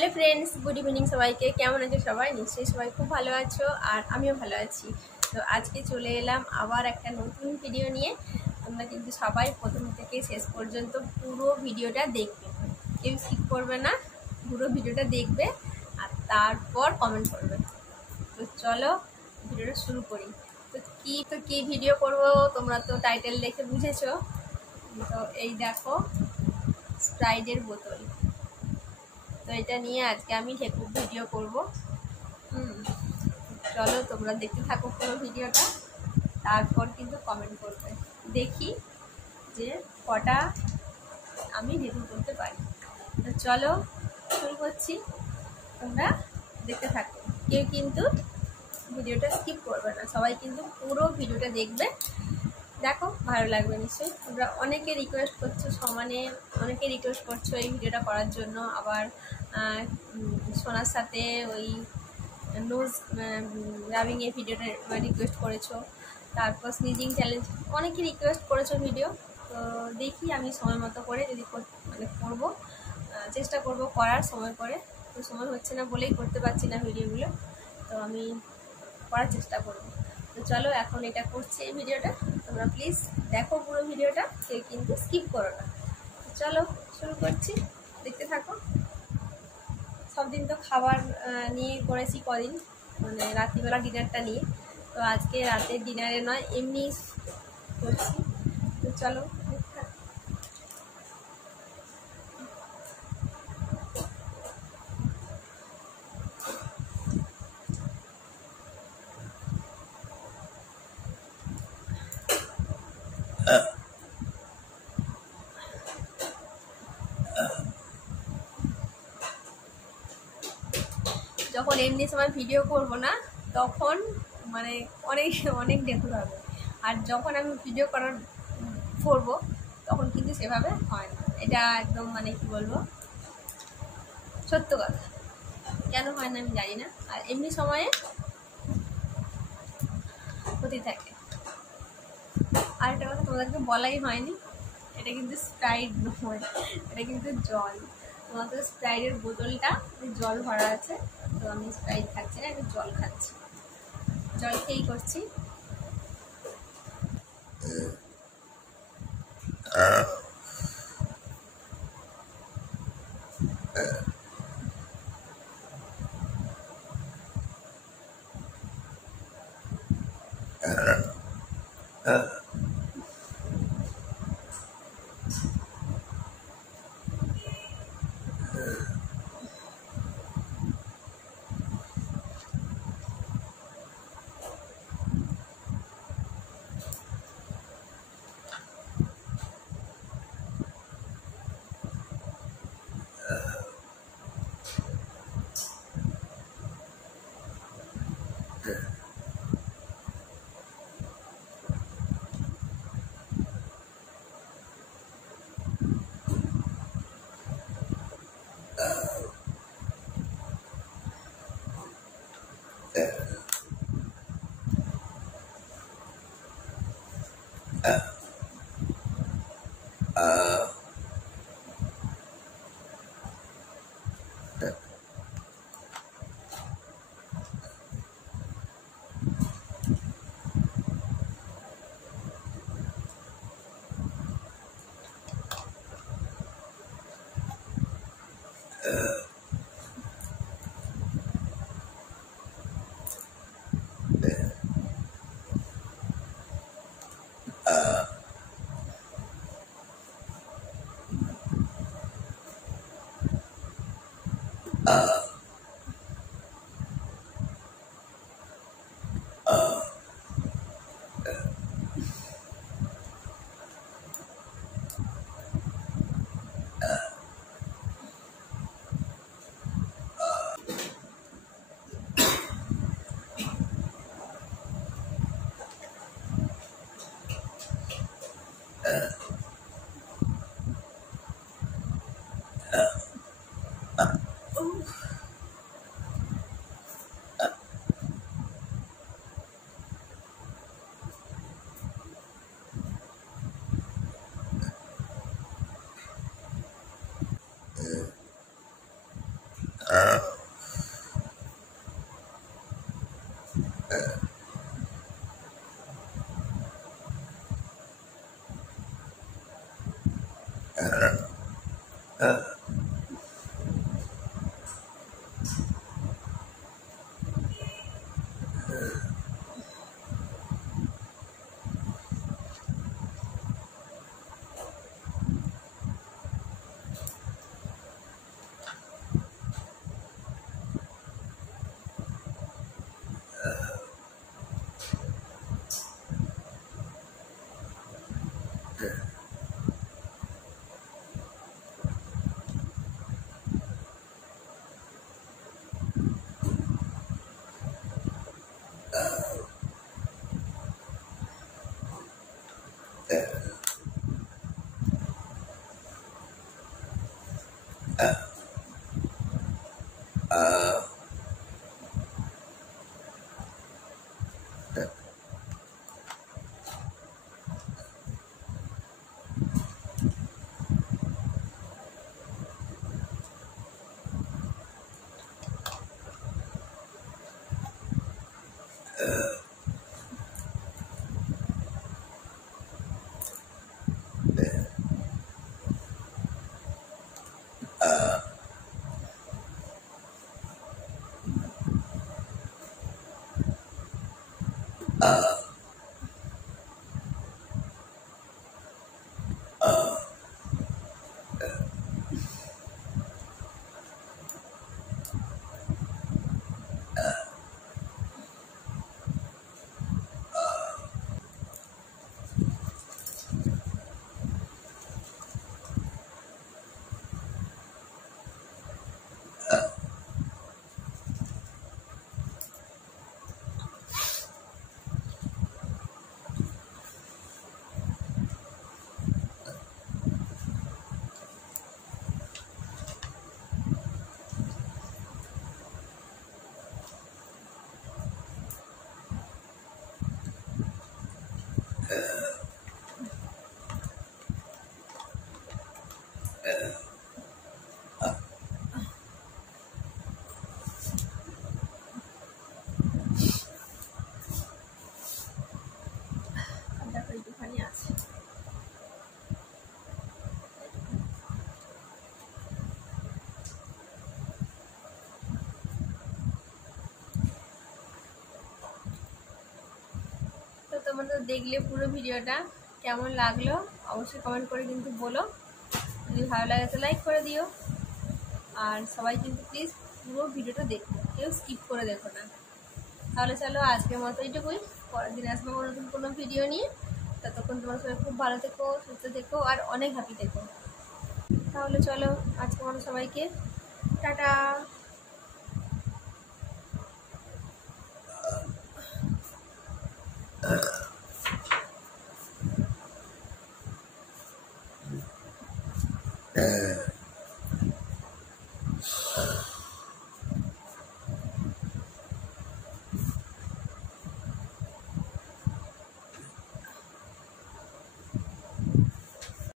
Hello friends, good evening সবাইকে। কেমন আছো সবাই? নিশ্চয়ই সবাই খুব ভালো আছো, আর আমিও ভালো আছি। তো আজকে চলে এলাম আবার একটা নতুন ভিডিও নিয়ে। তোমরা কিন্তু সবাই প্রথম থেকে শেষ পর্যন্ত পুরো ভিডিওটা দেখবে, কেউ স্কিপ করবে না, পুরো ভিডিওটা দেখবে আর তারপর কমেন্ট করবে। তো চলো ভিডিওটা শুরু করি। তো কি ভিডিও করব তোমরা তো টাইটেল দেখে বুঝেছো। তো এই দেখো, স্প্রাইটের বোতল। তো এটা নিয়ে আজকে আমি ভিডিও করব। চলো তোমরা দেখতে থাকো পুরো ভিডিওটা, তারপর কিন্তু কমেন্ট করবে। দেখি যে কটা আমি রিভিউ করতে পারি। তো চলো শুরু করছি, তোমরা দেখতে থাকো। কেউ কিন্তু ভিডিওটা স্কিপ করবে না, সবাই কিন্তু পুরো ভিডিওটা দেখবে। দেখো ভালো লাগবে নিশ্চয়ই। তোমরা অনেকে রিকোয়েস্ট করছো, সমানে অনেকে রিকোয়েস্ট করছো এই ভিডিওটা করার জন্য। আবার সোনার সাথে ওই নোজ রাবিং এই ভিডিওটা রিকোয়েস্ট করেছো। তারপর স্নিজিং চ্যালেঞ্জ অনেকে রিকোয়েস্ট করেছো ভিডিও। তো দেখি আমি সময় মতো করে যদি করবো, চেষ্টা করব করার সময় করে। তো সময় হচ্ছে না বলেই করতে পারছি না ভিডিওগুলো, তো আমি করার চেষ্টা করব। তো চলো এখন এটা করছি এই ভিডিওটা, তোমরা প্লিজ দেখো পুরো ভিডিওটা, কেউ কিন্তু স্কিপ করো না। চলো শুরু করছি, দেখতে থাকো। সব দিন তো খাবার নিয়ে করেছি, কদিন মানে রাত্রিবেলা ডিনারটা নিয়ে। তো আজকে রাতের ডিনারে নয়, এমনি করছি। তো চলো যখন এমনি সময় ভিডিও করব না, তখন মানে অনেক অনেক দেখতে হবে। আর যখন আমি ভিডিও করবো তখন কিন্তু সেভাবে হয় না। এটা একদম মানে কি বলবো, সত্য কথা। কেন হয় না আমি জানি না। আর এমনি সময়ে হতেই থাকে। আর একটা কথা তোমাদেরকে বলাই হয়নি, এটা কিন্তু স্প্রাইট নয়, এটা কিন্তু জল। তোমাদের স্প্রাইটের বোতলটা জল ভরা আছে। তো আমি স্প্রাইট খাচ্ছি না, আমি জল খাচ্ছি, জল খেয়েই করছি। তোমরা দেখলে পুরো ভিডিওটা কেমন লাগলো অবশ্যই কমেন্ট করে কিন্তু বলো। যদি ভালো লাগে তো লাইক করে দিও, আর সবাই কিন্তু প্লিজ পুরো ভিডিওটা দেখো, কেউ স্কিপ করে দেখো না। তাহলে চলো আজকের মতো এইটুকুই, পরের দিন আসবো নতুন কোনো ভিডিও নিয়ে। ততক্ষণ তোমার সবাই খুব ভালো থেকো, সুস্থ থেকো, আর অনেক হ্যাপি থেকো। তাহলে চলো আজকের মতো সবাইকে টাটা।